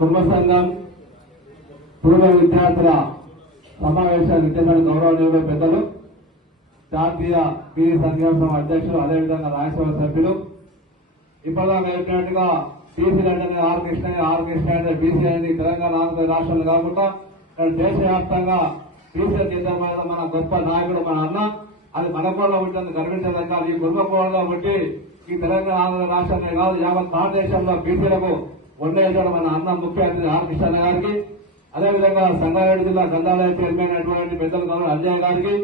కుటుంబ సంఘం పూర్వ విద్యార్థుల సమావేశ విద్యమైన గౌరవనీయులు పెద్దలు జాతీయ పీడీ సంఘం అధ్యక్షులు అదేవిధంగా రాజ్యసభ సభ్యులు. ఇప్పటిదాకా చెప్పినట్టుగా బీసీ అంటే ఆర్ కృష్ణ ఆర్ కృష్ణ అంటే బీసీ అనేది తెలంగాణ ఆంధ్ర రాష్ట్రాలు కాకుండా దేశవ్యాప్తంగా బీసీ కేంద్రమైన మన గొప్ప నాయకుడు మన అన్న అది మన కూడా ఉంటుంది గర్వించదగ్గ ఈ గుర్మకోడలో బట్టి ఈ తెలంగాణ ఆంధ్ర రాష్ట్రాన్ని కాదు యావత్ భారతదేశంలో బీసీలకు ఉండేటువంటి మన అన్న ముఖ్య అతిథి గారికి అదేవిధంగా సంగారెడ్డి జిల్లా గ్రంథాలయ చైర్మన్ అయినటువంటి పెద్దల గౌరవ అజయ్ గారికి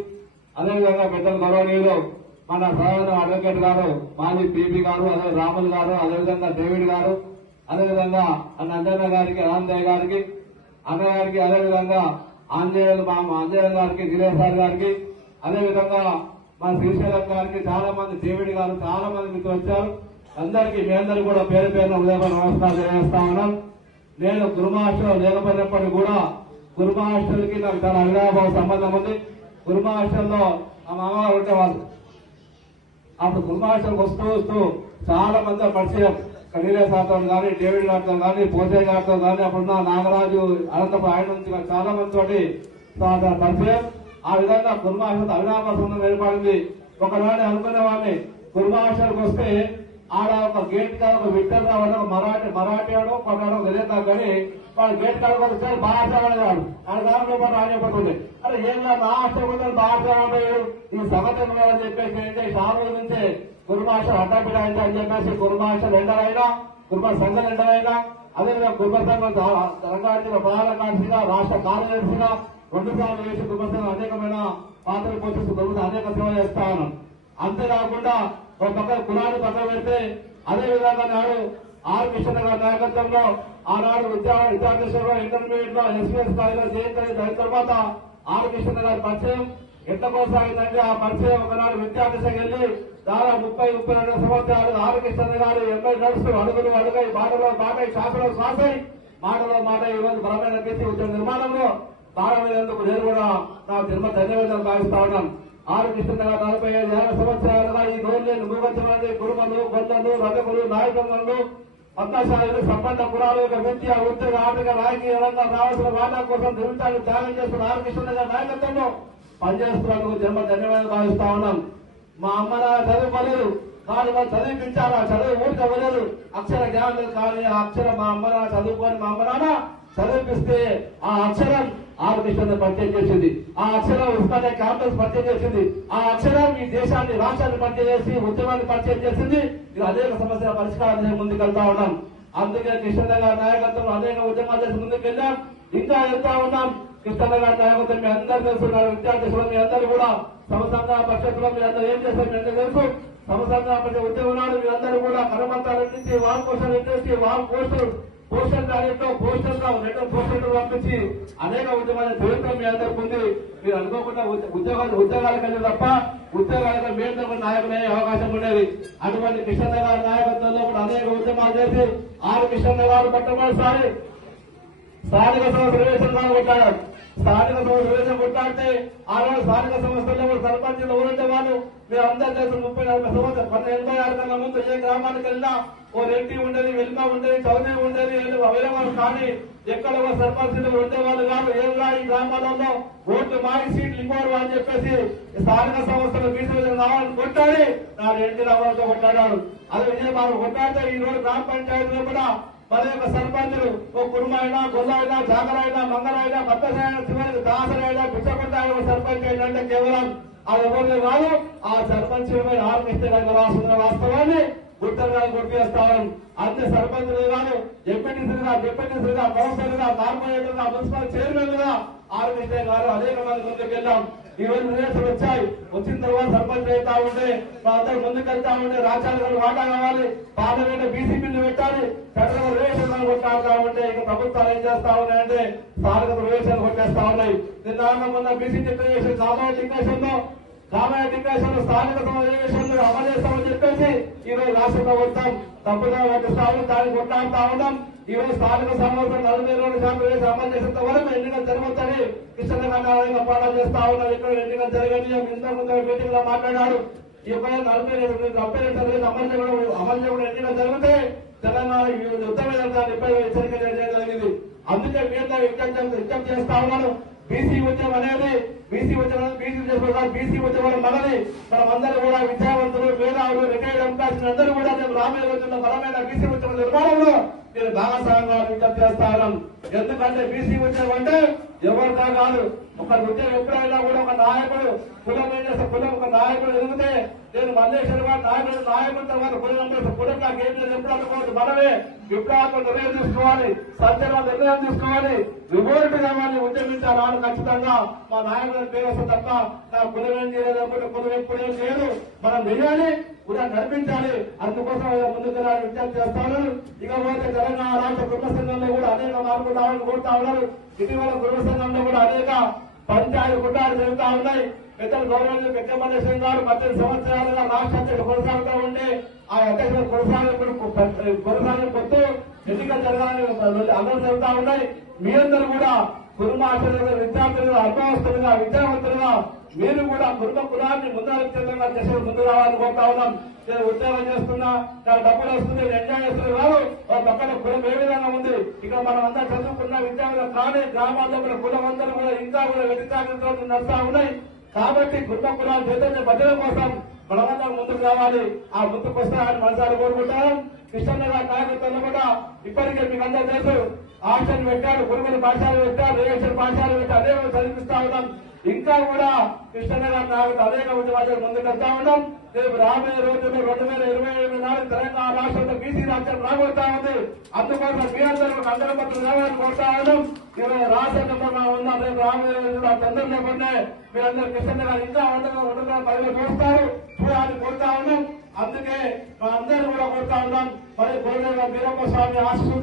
అదేవిధంగా పెద్దల గౌరవనీయులు మన ప్రధాన అడ్వకేట్ గారు మాజీ పీపీ గారు అదే రాములు గారు అదేవిధంగా డేవిడ్ గారు అదేవిధంగా అన్న అంజన్న గారికి ఆనందయ్య గారికి అన్న గారికి అదేవిధంగా ఆంజనేయులు మా ఆంజనేయులు గారికి గిరీష్ సార్ గారికి అదేవిధంగా మన శ్రీశైలం గారికి చాలా మంది డేవిడ్ గారు చాలా మంది మీకు వచ్చారు. అందరికీ మీ అందరూ కూడా పేరు పేరున ఉదయపూర్ నమస్కారం తెలియజేస్తా ఉన్నాం. నేను గురుమాష్టం లేకపోయినప్పటికీ కూడా గురుమాష్టలకి నాకు చాలా అవినాభావ సంబంధం ఉంది. గురుమాష్టంలో మా మామగారు ఉండేవాళ్ళు. అప్పుడు గురుమాష్టంకి వస్తూ వస్తూ చాలా మంది పరిచయం. కనీరే శాతం కానీ డేవిడ్ గారితో కానీ పోసే గారితో కానీ అప్పుడున్న నాగరాజు అనంతపురం ఆయన నుంచి చాలా మంది తోటి పరిచయం. ఆ విధంగా గురుమాష్టం అవినాభావ సంబంధం ఏర్పడింది. ఒకనాడు అనుకునేవాడిని వాడిని వస్తే ఆడ ఒక గేట్ కాడ ఒక విట్టర్ కావాలి ఒక మరాఠీ మరాఠీ ఆడో కొన్నాడో తెలియదు కానీ వాడు గేట్ కాడ వచ్చి భాష ఆయన దాంట్లో పాటు ఆయన పడుతుంది అరే ఏం కాదు నా ఆశపోతే భాష వాడాడు ఈ సమస్య అని చెప్పేసి ఏంటంటే షాముల నుంచి గురుమాష అడ్డపిడ అంటే అని చెప్పేసి గురుమాష రెండరైనా గురుమ సంఘం రెండరైనా అదేవిధంగా గురుమ సంఘం రంగారెడ్డిలో ప్రధాన కార్యదర్శిగా రాష్ట్ర కార్యదర్శిగా రెండు సార్లు వేసి గురుమ సంఘం అనేకమైన పాత్రలు పోషిస్తూ గురుమ అనేక సేవలు చేస్తా ఉన్నాను అంతేకాకుండా ఒక పక్క కులాన్ని పక్కన పెడితే అదే విధంగా నాడు ఆర్ మిషన్ గారి నాయకత్వంలో ఆనాడు విద్యా విద్యార్థులు ఇంటర్మీడియట్లో ఎస్పీఎస్ స్థాయిలో చేయించడం అయిన తర్వాత ఆర్ మిషన్ గారి పరిచయం ఎంత కొనసాగిందంటే ఆ పరిచయం ఒకనాడు విద్యార్థి వెళ్ళి దాదాపు ముప్పై ముప్పై రెండు సంవత్సరాలు ఆర్ కిషన్ గారు ఎనభై నడుస్తూ అడుగులు అడుగై మాటలో మాట శాసనం శ్వాసై మాటలో మాట ఈ రోజు బలమైన కేసీ ఉద్యోగ నిర్మాణంలో భాగమైనందుకు నేను కూడా నా జన్మ ధన్యవాదాలు భావిస్తా ఉన్నాను. ఆరు కృష్ణ నలభై ఐదు సంవత్సరాలు సంవత్సరాలుగా ఈ గవర్నమెంట్ మూగొచ్చమంది కురుమలు గొండలు రజకులు నాయకులు పద్మశాలులు సంబంధ కులాలు ఇక విద్య ఉద్యోగ ఆర్థిక రాజకీయ రంగం రావాల్సిన వాటా కోసం జీవితాన్ని త్యాగం చేస్తున్న ఆరు కృష్ణ గారి నాయకత్వంలో పనిచేస్తున్నందుకు జన్మ ధన్యమైన భావిస్తా ఉన్నాం. మా అమ్మ నాన్న చదువుకోలేదు కానీ వాళ్ళు చదివిపించారా చదువు ఊరికి అవ్వలేదు అక్షర జ్ఞానం లేదు కానీ ఆ అక్షరం మా అమ్మ నాన్న చదువుకొని మా అమ్మ నాన్న చదివిపిస్తే ఆ అక్షరం ఆరు పరిచయం చేసింది. ఆ అక్షరం ఉస్మానియా క్యాంపస్ పరిచయం చేసింది. ఆ అక్షరం ఈ దేశాన్ని రాష్ట్రాన్ని పరిచయం చేసి ఉద్యమాన్ని పరిచయం చేసింది. ఇది అనేక సమస్యల పరిష్కారం చేసి ముందుకెళ్తా ఉన్నాం. అందుకే కృష్ణ గారి నాయకత్వం అనేక ఉద్యమాలు చేసి ముందుకెళ్ళాం ఇంకా వెళ్తా ఉన్నాం. కృష్ణ గారి నాయకత్వం మీ అందరూ తెలుసు విద్యార్థి మీ అందరూ కూడా. సమసంఘ పక్షంలో మీ అందరూ ఏం చేస్తారు మీ అందరూ తెలుసు. సమసంఘ ప్రతి ఉద్యమనాడు మీ అందరూ కూడా కరమంతాల నుంచి wall poster industry wall poster postal కార్యంలో పోస్టల్గా రెండు పోస్టల్ పంపించి అనేక ఉద్యమాల చరిత్ర మీ అందరికి ఉంది మీరు అనుకోకుండా ఉద్యోగాలు ఉద్యోగాలు కలిగి తప్ప ఉద్యోగాలకు మేలు నాయకులే అవకాశం ఉండేది. అటువంటి కిషన్ గారి నాయకత్వంలో కూడా అనేక ఉద్యమాలు చేసి ఆరు కిషన్ గారు మొట్టమొదటిసారి స్థానిక సంస్థ ప్రవేశం కొట్టాడు స్థానిక సంస్థ కొట్లాడితే ఆ రోజు స్థానిక సంస్థల్లో కూడా సర్పంచులు ఎవరంటే వాళ్ళు. మేము అందరు తెలుసు ముప్పై నలభై సంవత్సరాలు పన్నెండు ఎనభై ఆరు కన్నా ముందు ఏ గ్రామానికి వెళ్ళినా ఓ రెడ్డి ఉండేది వెల్మ ఉండేది చౌదరి ఉండేది అవైలబుల్ కానీ ఎక్కడ ఒక సర్పంచులు ఉండేవాళ్ళు కాదు. ఏం ఈ గ్రామాలలో ఓట్లు మారి సీట్లు ఇవ్వరు అని చెప్పేసి స్థానిక సంస్థలు బీసీ రావాలని కొట్టాడి నా రెడ్డి రావాలతో కొట్టాడాడు అదే విజయబాబు కొట్టాడితే ఈ రోజు గ్రామ పంచాయతీలో కూడా మన యొక్క సర్పంచులు ఓ కురుమైనా గొల్లైనా జాగరైనా మంగరైనా భద్రసైనా శివరికి దాసరైనా పిచ్చకొండ సర్పంచ్ ఏంటంటే కేవలం ఆ ఎవరిని కాదు ఆ సర్పంచ్ ఆర్మిస్తే రాస్తున్న వాస్తవాన్ని గుర్తంగా గుర్తిస్తాం. అన్ని సర్పంచులు కాదు ఎంపీటీసీలుగా డిప్యూటీసీలుగా కౌన్సిలర్గా కార్పొరేటర్గా మున్సిపల్ చైర్మన్లుగా ఆర్మిస్తే గారు అనేక మంది ముందుకు వెళ్ళాం నిర్ణయాలు వచ్చాయి. వచ్చిన తర్వాత సర్పంచ్ అవుతా ఉంటే మా అందరూ ముందుకు వెళ్తా ఉంటే రాజ్యాంగ వాటా కావాలి. పార్లమెంట్ బీసీ బిల్లు పెట్టాలి. ఫెడరల్ రిలేషన్ కొట్టాలి ఉంటే ఇక ప్రభుత్వాలు ఏం చేస్తా ఉన్నాయంటే స్థానిక రిలేషన్ కొట్టేస్తా ఉన్నాయి. నిన్న మొన్న బీసీ డిక్లరేషన్ సామాజిక డిక్లరేషన్లో సామాజిక డిక్లరేషన్ స్థానిక సమావేశం అమలు చేస్తామని చెప్పేసి ఈరోజు రాష్ట్ర ప్రభుత్వం తప్పుగా పట్టిస్తాము దాన్ని కొట్టాడుతా ఉన్నాం. ఈరోజు స్థానిక సమావేశం నలభై రెండు శాతం అమలు చేసేంత వరకు ఎన్నికలు జరుగుతాయి కిషన్ కన్నా పోరాటం చేస్తా ఉన్నారు. ఇక్కడ ఎన్నికలు జరగని ఇంత ముందు మీటింగ్లో మాట్లాడాడు ఈ యొక్క నలభై రెండు డెబ్బై రెండు తరగతి అమలు చేయడం అమలు చేయడం ఎన్నికలు జరిగితే తెలంగాణ యుద్ధ మీద హెచ్చరిక చేయగలిగింది. అందుకే మీ విజ్ఞప్తి విజ్ఞప్తి చేస్తా ఉన్నాను. బీసీ ఉద్యమం అనేది బీసీ ఉద్యమం బీసీ ఉద్యమం బీసీ ఉద్యమం మనది. మనం అందరూ కూడా విద్యావంతులు మేధావులు రిటైర్డ్ ఎంప్లాయీస్ అందరూ కూడా మేము రాబోయే రోజుల్లో బలమైన బీసీ ఉద్యమం నిర్మాణంలో నేను బాలసాగర్ విజ్ఞప్తి చేస్తాను ఎందుకంటే బీసీ ఉద్యమం అంటే ఎవరితో కాదు. ఒక ఉద్యోగం ఎప్పుడైనా కూడా ఒక నాయకుడు కులం ఏం చేస్తే కులం ఒక నాయకుడు ఎదిగితే నేను మల్లేశ్వర గారు నాయకుడు నాయకుడు తర్వాత పోయినప్పుడు చేస్తే నాకు ఏం లేదు. ఎప్పుడు అనుకోవద్దు. మనమే విప్లవాత్మక నిర్ణయం తీసుకోవాలి. సత్యంగా నిర్ణయం తీసుకోవాలి. రివోల్ట్ కావాలి ఉద్యమించాలి. అని ఖచ్చితంగా మా నాయకుడు పేరు వస్తే తప్ప నా కులమేం చేయలేదు. అనుకుంటే కులం ఎప్పుడు ఏం చేయదు మనం చేయాలి కూడా నడిపించాలి. అందుకోసం ముందుకు విజ్ఞప్తి చేస్తాను. ఇకపోతే తెలంగాణ రాష్ట్ర కుటుంబ సంఘంలో కూడా అనేక మార్పులు రావాలని కోరుతా ఉన్నారు. ఇటీవల కుటుంబ సంఘంలో కూడా అనేక పంచాయతీ కుటాలు జరుగుతా ఉన్నాయి. పెద్దల గౌరవంలో పెద్ద మల్లేశ్వరం గారు పద్దెనిమిది సంవత్సరాలుగా రాష్ట్ర అధ్యక్షుడు కొనసాగుతూ ఉండే ఆ అధ్యక్షుడు కొనసాగింపు కొనసాగింపు ఎన్నికలు జరగాలని అందరూ చెబుతా ఉన్నాయి. మీ అందరూ కూడా కుటుంబ ఆచరణ విద్యార్థులుగా అర్థవస్తులుగా విద్యావంతులుగా మీరు కూడా కుటుంబ కులాన్ని ముందరగా చేసే ముందు రావాలని కోరుతా ఉన్నాం. నేను ఉద్యోగం చేస్తున్నా నాకు డబ్బులు వస్తుంది నేను ఎంజాయ్ చేస్తున్నారు ఒక పక్కన కులం ఏ విధంగా ఉంది? ఇక మనం అంతా చదువుకున్న విద్యార్థులు కానీ గ్రామాల్లో కూడా కులం అందరూ కూడా ఇంకా కూడా వెతికాగ్రతో నడుస్తా ఉన్నాయి. కాబట్టి కుటుంబ కులాల చైతన్య భద్రత కోసం మనమందరం ముందుకు రావాలి. ఆ ముందుకు వస్తారని మనసారి కోరుకుంటాం. కృష్ణనగర్ గారి నాయకత్వంలో కూడా ఇప్పటికే మీకు అందరూ తెలుసు. ఆప్షన్ పెట్టారు గురువుల పాఠశాల పెట్టారు రియాక్షన్ పాఠశాల పెట్టారు. అదే చదివిస్తా ఉన్నాం. ఇంకా కూడా కృష్ణనగర్ గారి అనేక ఉద్యమాలు ముందుకెళ్తా వస్తా ఉన్నాం. రేపు రాబోయే రోజుల్లో రెండు వేల ఇరవై ఎనిమిది నాడు తెలంగాణ రాష్ట్రంలో బీసీ రాజ్యం రాబోతా ఉంది. అందుకోసం మీ అందరూ అందరి పట్ల నిలవాలని కోరుతా ఉన్నాం. ఇరవై రాష్ట్ర ఉన్నాం రేపు రాబోయే రోజుల్లో ఆ తొందరలో కొన్నే మీరందరూ కృష్ణనగర్ ఇంకా ఉండగా ఉండగా పదిలో చూస్తారు చూడాలని కోరుతా ఉన్నాం. అందుకే మా అందరూ కూడా కోరుతా ఉన్నాం. మరి గోల్డెన్ వీరప్ప స్వామి ఆశీస్సు